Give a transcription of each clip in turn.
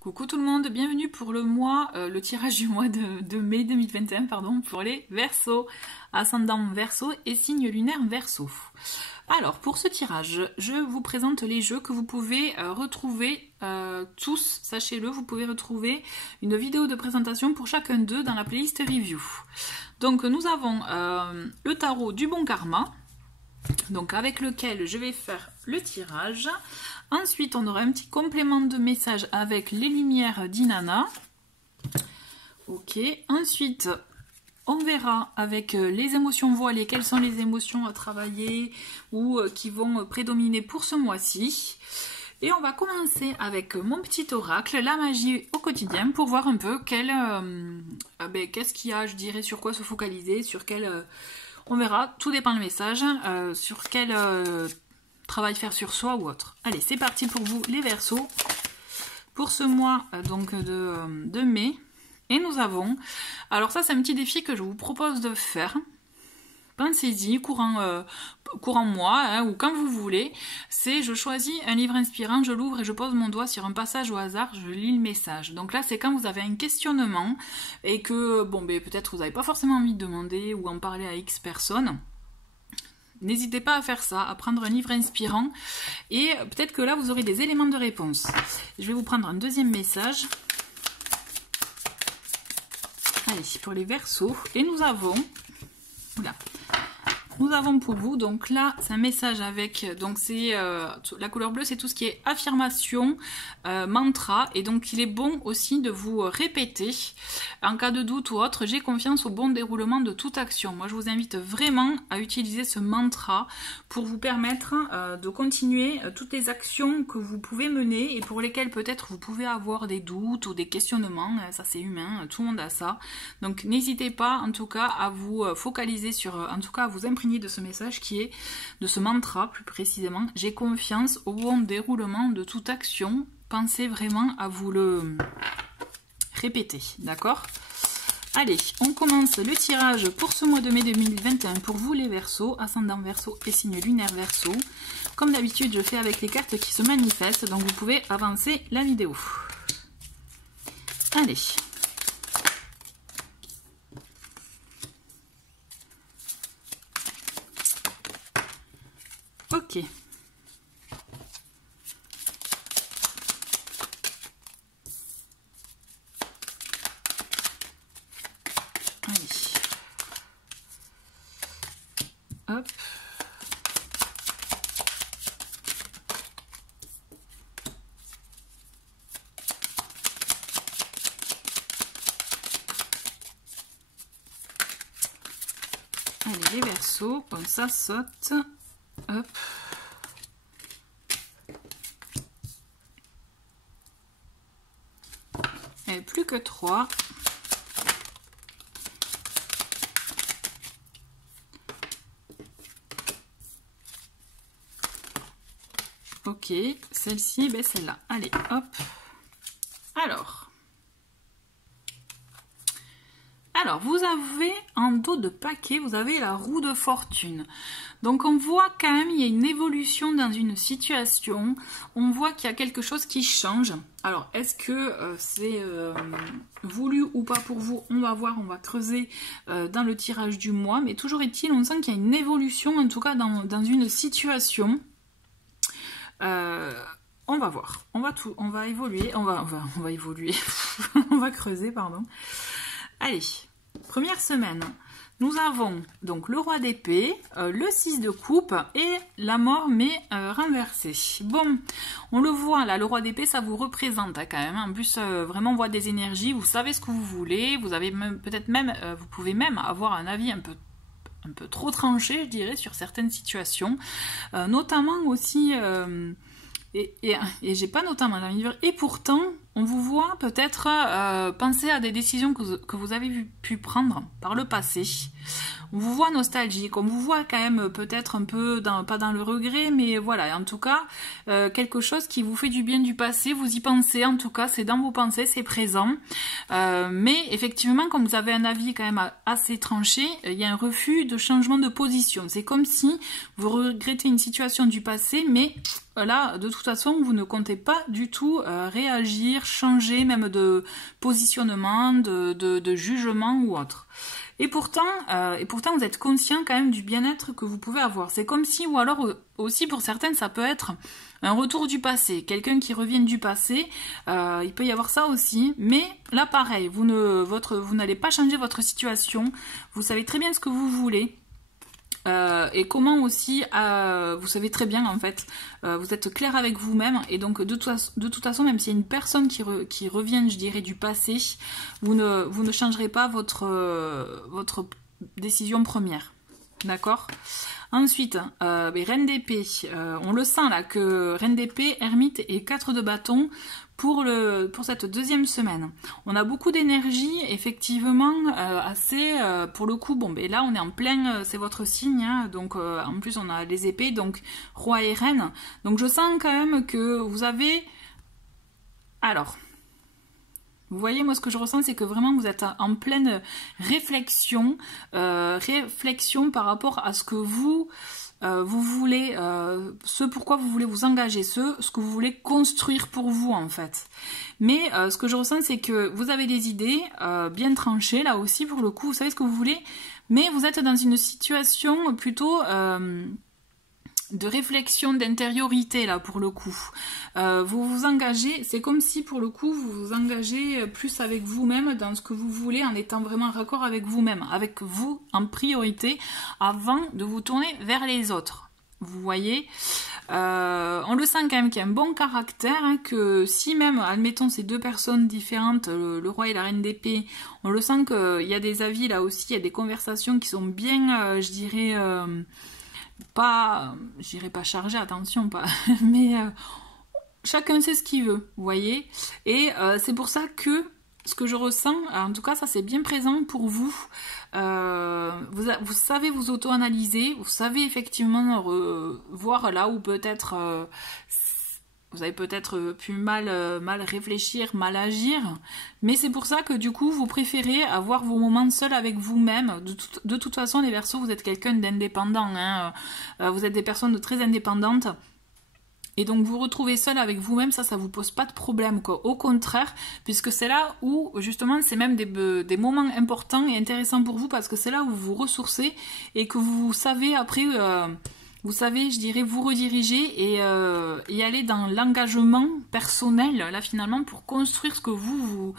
Coucou tout le monde, bienvenue pour le tirage du mois de mai 2021, pardon, pour les Verseaux, ascendant Verseau et signe lunaire Verseau. Alors, pour ce tirage, je vous présente les jeux que vous pouvez retrouver tous, sachez-le, vous pouvez retrouver une vidéo de présentation pour chacun d'eux dans la playlist Review. Donc, nous avons le tarot du bon karma, donc avec lequel je vais faire le tirage. Ensuite, on aura un petit complément de message avec les lumières d'Inanna. Ok. Ensuite, on verra avec les émotions voilées quelles sont les émotions à travailler ou qui vont prédominer pour ce mois-ci. Et on va commencer avec mon petit oracle, la magie au quotidien, pour voir un peu qu'est-ce qu'il y a, je dirais, sur quoi se focaliser, sur quel... on verra, tout dépend le message, sur quel... travail faire sur soi ou autre. Allez, c'est parti pour vous les Verseaux pour ce mois donc de mai. Et nous avons, alors ça c'est un petit défi que je vous propose de faire. Pensez-y, courant mois hein, ou quand vous voulez. C'est je choisis un livre inspirant, je l'ouvre et je pose mon doigt sur un passage au hasard, je lis le message. Donc là c'est quand vous avez un questionnement et que bon peut-être vous n'avez pas forcément envie de demander ou en parler à X personnes. N'hésitez pas à faire ça, à prendre un livre inspirant et peut-être que là vous aurez des éléments de réponse. Je vais vous prendre un deuxième message. Allez, pour les Verseaux. Et nous avons... Oula. Nous avons pour vous, donc là, c'est un message avec, donc c'est la couleur bleue, c'est tout ce qui est affirmation, mantra, et donc il est bon aussi de vous répéter, en cas de doute ou autre, j'ai confiance au bon déroulement de toute action. Moi, je vous invite vraiment à utiliser ce mantra pour vous permettre de continuer toutes les actions que vous pouvez mener et pour lesquelles peut-être vous pouvez avoir des doutes ou des questionnements, ça c'est humain, tout le monde a ça. Donc n'hésitez pas en tout cas à vous focaliser sur, en tout cas à vous imprégner de ce message qui est, de ce mantra plus précisément, j'ai confiance au bon déroulement de toute action. Pensez vraiment à vous le répéter, d'accord? Allez, on commence le tirage pour ce mois de mai 2021 pour vous les Verseaux, ascendant Verseau et signe lunaire Verseau. Comme d'habitude, je fais avec les cartes qui se manifestent, donc vous pouvez avancer la vidéo. Allez. Ok. Allez. Hop. Allez, les Verseaux, comme ça saute. Hop. Et plus que 3. Ok, celle-ci, celle-là. Allez, hop. Alors, vous avez en dos de paquet, vous avez la roue de fortune. Donc on voit quand même, il y a une évolution dans une situation. On voit qu'il y a quelque chose qui change. Alors, est-ce que c'est voulu ou pas pour vous? On va voir, on va creuser dans le tirage du mois. Mais toujours est-il, on sent qu'il y a une évolution, en tout cas dans une situation. On va voir, on va évoluer, on va évoluer, on va creuser, pardon. Allez, première semaine, nous avons donc le roi d'épée, le 6 de coupe et la mort mais renversée. Bon, on le voit là, le roi d'épée ça vous représente hein, quand même, en plus vraiment on voit des énergies, vous savez ce que vous voulez, vous avez peut-être même, vous pouvez même avoir un avis un peu trop tranché je dirais sur certaines situations, notamment aussi... Et j'ai pas notamment envie de dire, et pourtant, on vous voit peut-être penser à des décisions que vous avez pu prendre par le passé. On vous voit nostalgique, on vous voit quand même peut-être un peu, pas dans le regret, mais voilà, en tout cas, quelque chose qui vous fait du bien du passé, vous y pensez, en tout cas, c'est dans vos pensées, c'est présent. Mais effectivement, comme vous avez un avis quand même assez tranché, il y a un refus de changement de position. C'est comme si vous regrettez une situation du passé, mais là, de toute façon, vous ne comptez pas du tout réagir, changer, même de positionnement, de jugement ou autre. Et pourtant, vous êtes conscient quand même du bien-être que vous pouvez avoir. C'est comme si, ou alors aussi pour certaines, ça peut être un retour du passé, quelqu'un qui revient du passé, il peut y avoir ça aussi, mais là pareil, vous n'allez pas changer votre situation, vous savez très bien ce que vous voulez, et comment aussi, vous savez très bien en fait, vous êtes clair avec vous-même, et donc de toute façon, même s'il y a une personne qui revient, je dirais, du passé, vous ne changerez pas votre décision première, d'accord? Ensuite, Reine d'épée, on le sent là que Reine d'épée, ermite et 4 de bâton pour cette deuxième semaine. On a beaucoup d'énergie, effectivement, assez, pour le coup, bon, là on est en plein, c'est votre signe, hein, donc en plus on a les épées, donc roi et reine. Donc je sens quand même que vous avez... Alors... Vous voyez, moi, ce que je ressens, c'est que vraiment, vous êtes en pleine réflexion, réflexion par rapport à ce que vous voulez, ce pourquoi vous voulez vous engager, ce que vous voulez construire pour vous, en fait. Mais ce que je ressens, c'est que vous avez des idées bien tranchées, là aussi, pour le coup, vous savez ce que vous voulez, mais vous êtes dans une situation plutôt... de réflexion, d'intériorité là pour le coup. Vous vous engagez, c'est comme si pour le coup vous vous engagez plus avec vous-même dans ce que vous voulez en étant vraiment en raccord avec vous-même, avec vous en priorité avant de vous tourner vers les autres. Vous voyez, on le sent quand même qu'il y a un bon caractère, hein, que si même, admettons, ces deux personnes différentes, le roi et la reine d'épée, on le sent qu'il y a des avis là aussi, il y a des conversations qui sont bien, je dirais... pas, je dirais pas chargé, attention, pas, mais chacun sait ce qu'il veut, vous voyez, et c'est pour ça que ce que je ressens, en tout cas ça c'est bien présent pour vous, vous savez vous auto-analyser, vous savez effectivement voir là où peut-être vous avez peut-être pu mal réfléchir, mal agir, mais c'est pour ça que du coup vous préférez avoir vos moments seuls avec vous-même. De toute façon, les Verseaux, vous êtes quelqu'un d'indépendant, hein. Vous êtes des personnes très indépendantes. Et donc vous retrouvez seul avec vous-même, ça vous pose pas de problème, quoi. Au contraire, puisque c'est là où justement c'est même des moments importants et intéressants pour vous, parce que c'est là où vous vous ressourcez et que vous savez après... vous savez, je dirais, vous rediriger et aller dans l'engagement personnel, là, finalement, pour construire ce que vous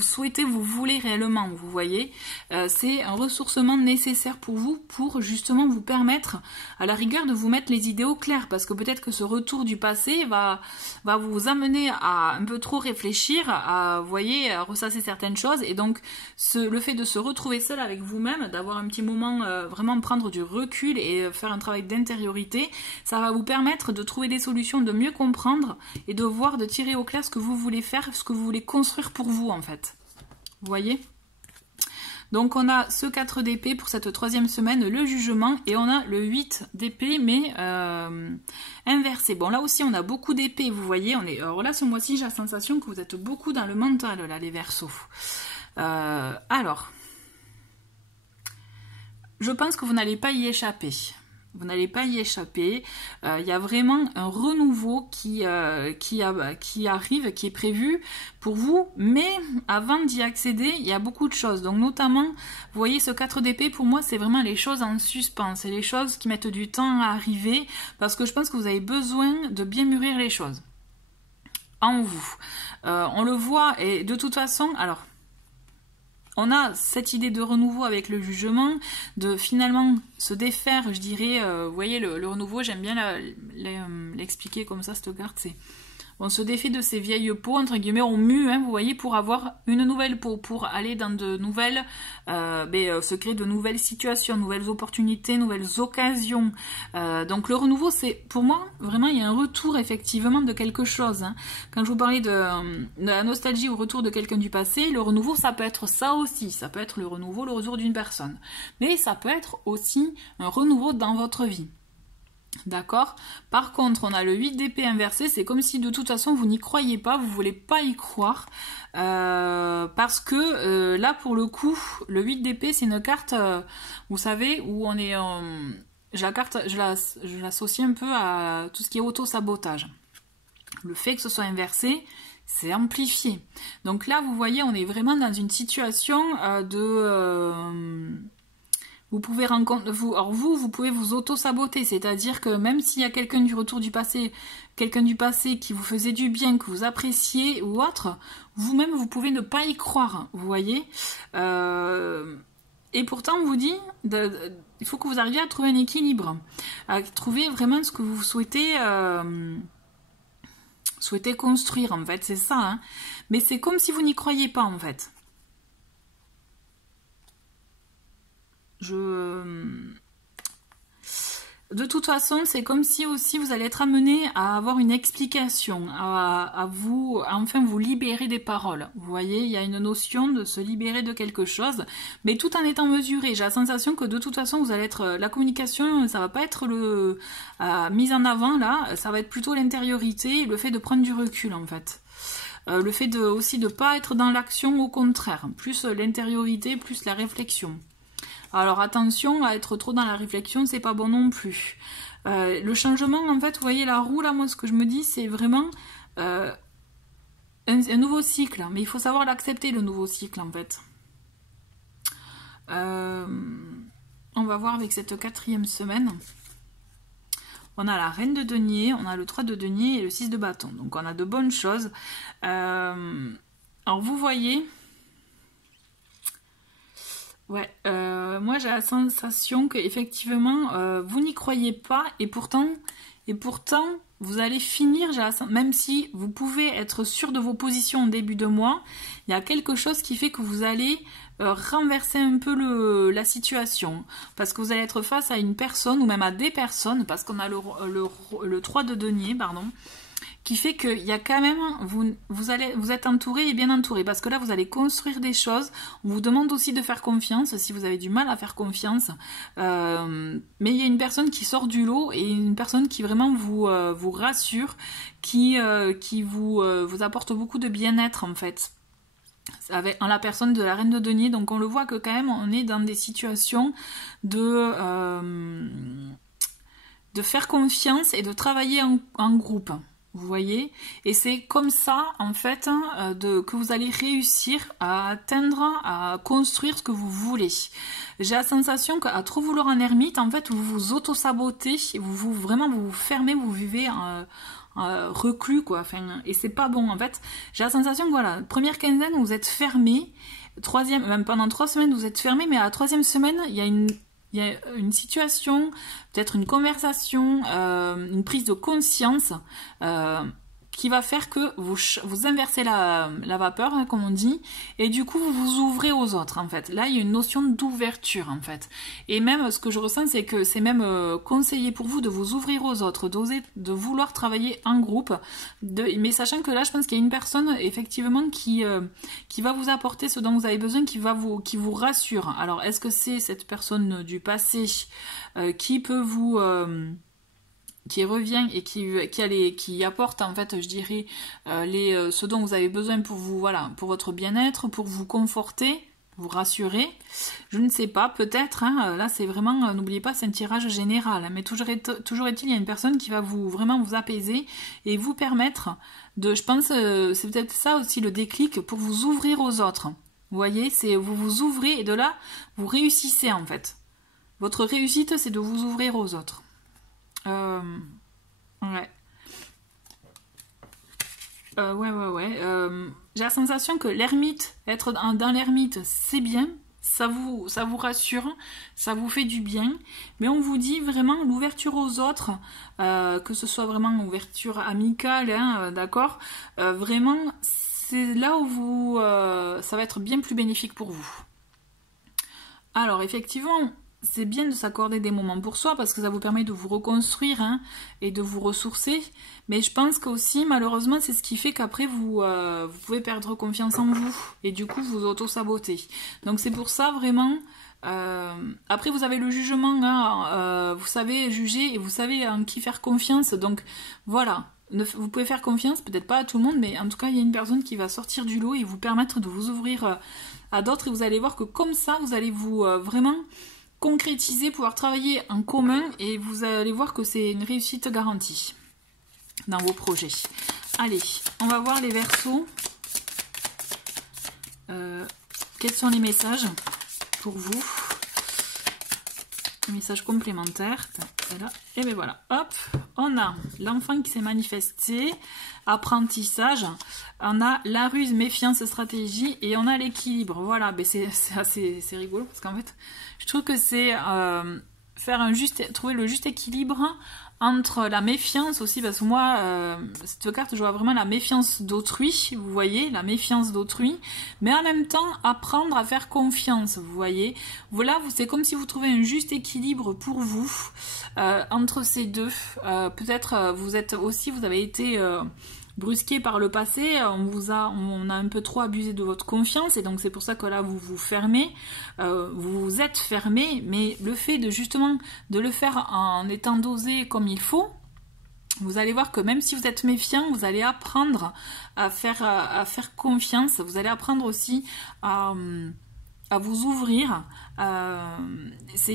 souhaitez, vous voulez réellement, vous voyez. C'est un ressourcement nécessaire pour vous, pour justement vous permettre, à la rigueur, de vous mettre les idées au clair, parce que peut-être que ce retour du passé va vous amener à un peu trop réfléchir, à, vous voyez, à ressasser certaines choses, et donc, le fait de se retrouver seul avec vous-même, d'avoir un petit moment, vraiment prendre du recul et faire un travail d'intériorité, ça va vous permettre de trouver des solutions, de mieux comprendre et de voir, de tirer au clair ce que vous voulez faire, ce que vous voulez construire pour vous en fait. Vous voyez ? Donc on a ce 4 d'épée pour cette troisième semaine, le jugement, et on a le 8 d'épée mais inversé. Bon là aussi on a beaucoup d'épée, vous voyez, alors là ce mois-ci j'ai la sensation que vous êtes beaucoup dans le mental là les Verseaux. Alors, je pense que vous n'allez pas y échapper. Vous n'allez pas y échapper. Il y a vraiment un renouveau qui arrive, qui est prévu pour vous. Mais avant d'y accéder, il y a beaucoup de choses. Donc notamment, vous voyez, ce 4 d'épée, pour moi, c'est vraiment les choses en suspens. C'est les choses qui mettent du temps à arriver. Parce que je pense que vous avez besoin de bien mûrir les choses en vous. On le voit, et de toute façon, alors... On a cette idée de renouveau avec le jugement, de finalement se défaire, je dirais, vous voyez, le renouveau, j'aime bien l'expliquer comme ça, cette carte, c'est... On se défait de ces vieilles peaux, entre guillemets, on mue, hein, vous voyez, pour avoir une nouvelle peau, pour aller dans de nouvelles, se créer de nouvelles situations, nouvelles opportunités, nouvelles occasions. Donc le renouveau, c'est, pour moi, vraiment, il y a un retour, effectivement, de quelque chose. Hein. Quand je vous parlais de la nostalgie ou retour de quelqu'un du passé, le renouveau, ça peut être ça aussi. Ça peut être le renouveau, le retour d'une personne. Mais ça peut être aussi un renouveau dans votre vie. D'accord. Par contre, on a le 8 d'épée inversé, c'est comme si de toute façon vous n'y croyez pas, vous voulez pas y croire, parce que là pour le coup, le 8 d'épée c'est une carte, vous savez, où on est je l'associe un peu à tout ce qui est auto-sabotage. Le fait que ce soit inversé, c'est amplifié. Donc là, vous voyez, on est vraiment dans une situation vous pouvez vous pouvez vous auto-saboter, c'est-à-dire que même s'il y a quelqu'un du retour du passé, quelqu'un du passé qui vous faisait du bien, que vous appréciez ou autre, vous-même, vous pouvez ne pas y croire, vous voyez. Et pourtant, on vous dit, il faut que vous arriviez à trouver un équilibre, à trouver vraiment ce que vous souhaitez construire, en fait, c'est ça. Hein. Mais c'est comme si vous n'y croyez pas, en fait. De toute façon, c'est comme si aussi vous allez être amené à avoir une explication, à enfin vous libérer des paroles. Vous voyez, il y a une notion de se libérer de quelque chose, mais tout en étant mesuré. J'ai la sensation que de toute façon, vous allez être la communication, ça va pas être mise en avant là, ça va être plutôt l'intériorité, le fait de prendre du recul en fait. Le fait aussi de pas être dans l'action, au contraire, plus l'intériorité, plus la réflexion. Alors attention, à être trop dans la réflexion, c'est pas bon non plus. Le changement, en fait, vous voyez la roue, là, moi, ce que je me dis, c'est vraiment un nouveau cycle. Mais il faut savoir l'accepter, le nouveau cycle, en fait. On va voir avec cette 4e semaine. On a la reine de denier, on a le 3 de denier et le 6 de bâton. Donc on a de bonnes choses. Alors vous voyez... Ouais, moi j'ai la sensation que effectivement vous n'y croyez pas et pourtant vous allez finir, même si vous pouvez être sûr de vos positions au début de mois, il y a quelque chose qui fait que vous allez renverser un peu la situation parce que vous allez être face à une personne ou même à des personnes parce qu'on a le 3 de denier, pardon, qui fait qu'il y a quand même, vous êtes entouré et bien entouré, parce que là vous allez construire des choses. On vous demande aussi de faire confiance si vous avez du mal à faire confiance, mais il y a une personne qui sort du lot et une personne qui vraiment vous rassure, qui vous apporte beaucoup de bien-être en fait, en la personne de la reine de denier. Donc on le voit que quand même on est dans des situations de faire confiance et de travailler en groupe. Vous voyez, et c'est comme ça en fait que vous allez réussir à atteindre, à construire ce que vous voulez. J'ai la sensation qu'à trop vouloir en ermite, en fait, vous vous auto-sabotez, vraiment vous vous fermez, vous vivez reclus quoi. Enfin, et c'est pas bon en fait. J'ai la sensation que voilà, première quinzaine vous êtes fermé, même pendant 3 semaines vous êtes fermé, mais à la 3e semaine il y a une situation, peut-être une conversation, une prise de conscience qui va faire que vous inversez la vapeur, hein, comme on dit, et du coup vous vous ouvrez aux autres en fait. Là il y a une notion d'ouverture en fait. Et même ce que je ressens, c'est que c'est même conseillé pour vous de vous ouvrir aux autres, d'oser, de vouloir travailler en groupe, mais sachant que là je pense qu'il y a une personne effectivement qui va vous apporter ce dont vous avez besoin, qui vous rassure. Alors est-ce que c'est cette personne du passé qui peut vous... qui revient et qui apporte en fait, je dirais, ce dont vous avez besoin pour vous, voilà, pour votre bien-être, pour vous conforter, vous rassurer. Je ne sais pas, peut-être. Hein, là, c'est vraiment, n'oubliez pas, c'est un tirage général. Hein, mais toujours est-il, il y a une personne qui va vraiment vous apaiser et vous permettre de, je pense, c'est peut-être ça aussi le déclic pour vous ouvrir aux autres. Vous voyez, c'est vous vous ouvrez et de là, vous réussissez en fait. Votre réussite, c'est de vous ouvrir aux autres. Ouais. J'ai la sensation que l'ermite, être dans l'ermite, c'est bien, ça vous rassure, ça vous fait du bien, mais on vous dit vraiment l'ouverture aux autres, que ce soit vraiment ouverture amicale, hein, d'accord, vraiment, c'est là où ça va être bien plus bénéfique pour vous. Alors, effectivement, c'est bien de s'accorder des moments pour soi parce que ça vous permet de vous reconstruire hein, et de vous ressourcer. Mais je pense qu'aussi, malheureusement, c'est ce qui fait qu'après, vous pouvez perdre confiance en vous et du coup, vous auto-saboter. Donc, c'est pour ça, vraiment... après, vous avez le jugement, hein, vous savez juger et vous savez en qui faire confiance. Donc, voilà. Vous pouvez faire confiance, peut-être pas à tout le monde, mais en tout cas, il y a une personne qui va sortir du lot et vous permettre de vous ouvrir à d'autres. Et vous allez voir que comme ça, vous allez vous vraiment... concrétiser, pouvoir travailler en commun et vous allez voir que c'est une réussite garantie dans vos projets. Allez, on va voir les Verseaux. Quels sont les messages pour vous? Message complémentaire. Et bien voilà, hop, on a l'enfant qui s'est manifesté, apprentissage, on a la ruse, méfiance, stratégie, et on a l'équilibre. Voilà, ben c'est rigolo parce qu'en fait, je trouve que c'est trouver le juste équilibre entre la méfiance aussi, parce que moi, cette carte, je vois vraiment la méfiance d'autrui, vous voyez, la méfiance d'autrui, mais en même temps, apprendre à faire confiance, vous voyez. Voilà, c'est comme si vous trouvez un juste équilibre pour vous, entre ces deux. Peut-être, vous avez été brusqué par le passé, on a un peu trop abusé de votre confiance, et donc c'est pour ça que là vous vous fermez, vous vous êtes fermé, mais le fait de justement de le faire en étant dosé comme il faut, vous allez voir que même si vous êtes méfiant, vous allez apprendre à faire confiance, vous allez apprendre aussi à vous ouvrir. C'est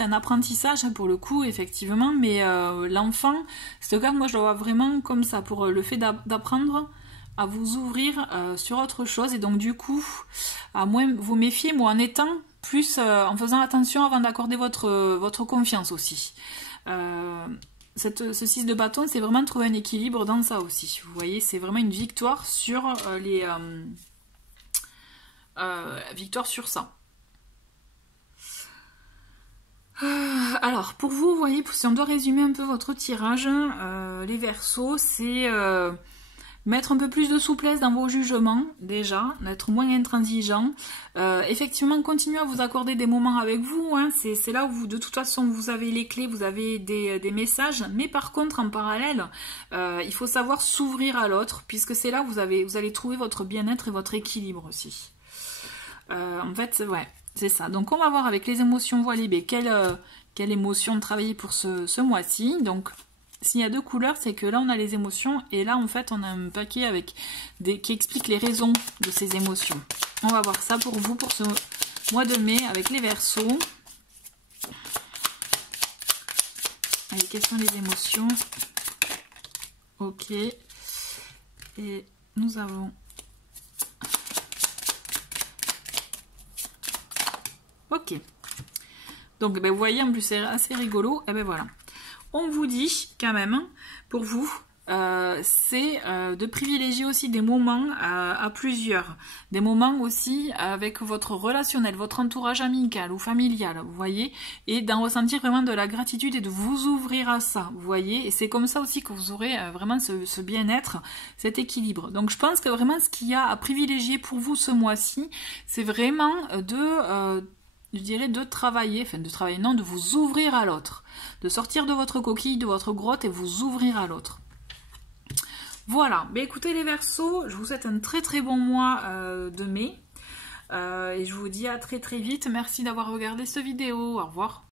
un apprentissage pour le coup, effectivement, mais l'enfant, cette carte, moi je la vois vraiment comme ça, pour le fait d'apprendre à vous ouvrir sur autre chose, et donc du coup à moins vous méfier, mais en étant plus en faisant attention avant d'accorder votre confiance aussi. Ce 6 de bâton, c'est vraiment de trouver un équilibre dans ça aussi, vous voyez, c'est vraiment une victoire sur victoire sur ça. Alors, pour vous, vous voyez, si on doit résumer un peu votre tirage, les Verseaux, c'est mettre un peu plus de souplesse dans vos jugements, déjà, d'être moins intransigeant. Effectivement, continuer à vous accorder des moments avec vous, hein, c'est là où vous, de toute façon, vous avez les clés, vous avez des messages, mais par contre, en parallèle, il faut savoir s'ouvrir à l'autre, puisque c'est là où vous allez trouver votre bien-être et votre équilibre aussi. En fait, ouais, c'est ça. Donc, on va voir avec les émotions voile B, quelle émotion travailler pour ce mois-ci. Donc, s'il y a deux couleurs, c'est que là, on a les émotions, et là, en fait, on a un paquet avec qui explique les raisons de ces émotions. On va voir ça pour vous, pour ce mois de mai, avec les Verseaux. Allez, quelles sont les émotions? Ok. Et nous avons... Ok. Donc, ben, vous voyez, en plus, c'est assez rigolo. Et ben voilà. On vous dit, quand même, pour vous, c'est de privilégier aussi des moments à plusieurs. Des moments aussi avec votre relationnel, votre entourage amical ou familial, vous voyez. Et d'en ressentir vraiment de la gratitude et de vous ouvrir à ça, vous voyez. Et c'est comme ça aussi que vous aurez vraiment ce bien-être, cet équilibre. Donc, je pense que vraiment, ce qu'il y a à privilégier pour vous ce mois-ci, c'est vraiment je dirais de travailler, non, de vous ouvrir à l'autre, de sortir de votre coquille, de votre grotte et vous ouvrir à l'autre. Voilà, ben écoutez les Verseaux, je vous souhaite un très très bon mois de mai et je vous dis à très très vite. Merci d'avoir regardé cette vidéo, au revoir.